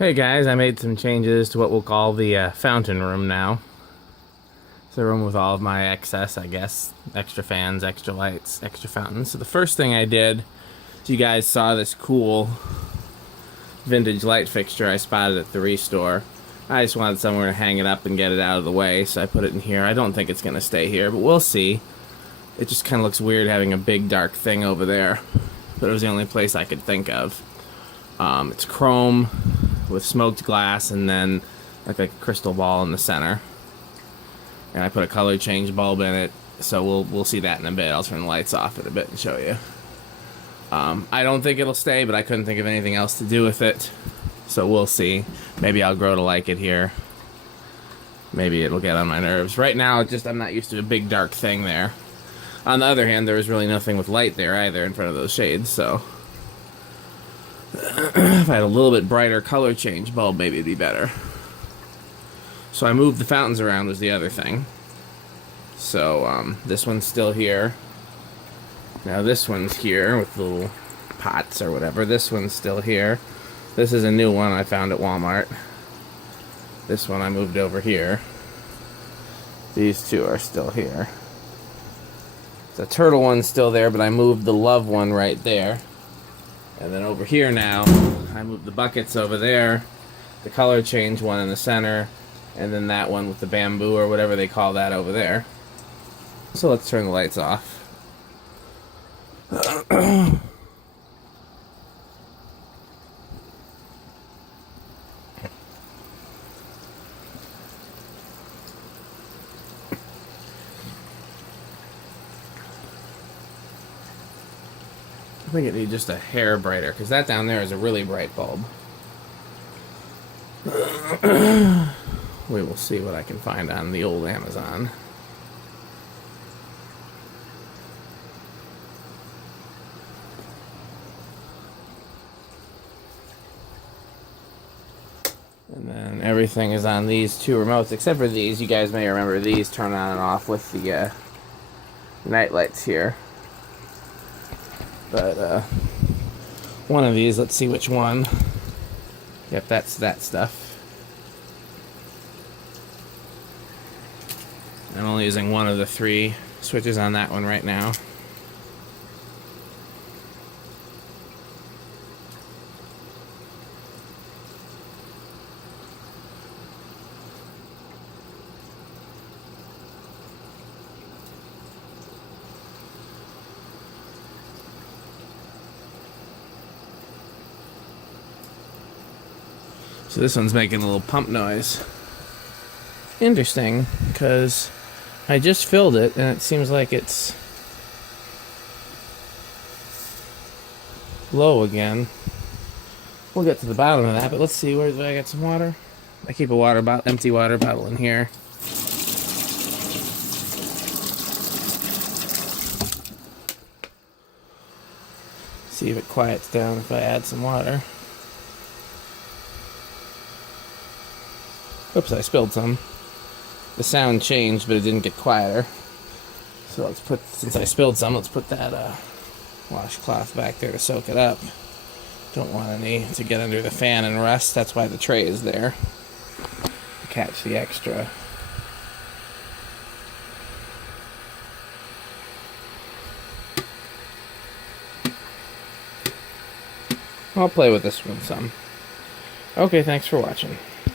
Hey guys, I made some changes to what we'll call the fountain room now. It's a room with all of my excess, I guess. Extra fans, extra lights, extra fountains. So the first thing I did, you guys saw this cool vintage light fixture I spotted at the restore. I just wanted somewhere to hang it up and get it out of the way, so I put it in here. I don't think it's going to stay here, but we'll see. It just kind of looks weird having a big dark thing over there, but it was the only place I could think of. It's chrome with smoked glass and then like a crystal ball in the center. And I put a color change bulb in it, so we'll see that in a bit. I'll turn the lights off in a bit and show you. I don't think it'll stay, but I couldn't think of anything else to do with it, so we'll see. Maybe I'll grow to like it here. Maybe it'll get on my nerves. Right now, I'm not used to a big dark thing there. On the other hand, there was really nothing with light there either in front of those shades, so if I had a little bit brighter color change bulb, maybe it'd be better. So I moved the fountains around was the other thing. So this one's still here. Now this one's here with little pots or whatever. This one's still here. This is a new one I found at Walmart. This one I moved over here. These two are still here. The turtle one's still there, but I moved the love one right there. And then over here now, I moved the buckets over there, the color change one in the center, and then that one with the bamboo or whatever they call that over there. So let's turn the lights off. I think it needs just a hair brighter, because that down there is a really bright bulb. We will see what I can find on the old Amazon. And then everything is on these two remotes, except for these. You guys may remember these turn on and off with the night lights here. But one of these, let's see which one. Yep, that's that stuff. I'm only using one of the three switches on that one right now. So this one's making a little pump noise. Interesting, because I just filled it and it seems like it's low again. We'll get to the bottom of that, but let's see, where do I get some water? I keep a water bottle, empty water bottle in here. See if it quiets down if I add some water. Oops, I spilled some. The sound changed, but it didn't get quieter. So let's put, since I spilled some, let's put that washcloth back there to soak it up. Don't want any to get under the fan and rust. That's why the tray is there, to catch the extra. I'll play with this one some. Okay, thanks for watching.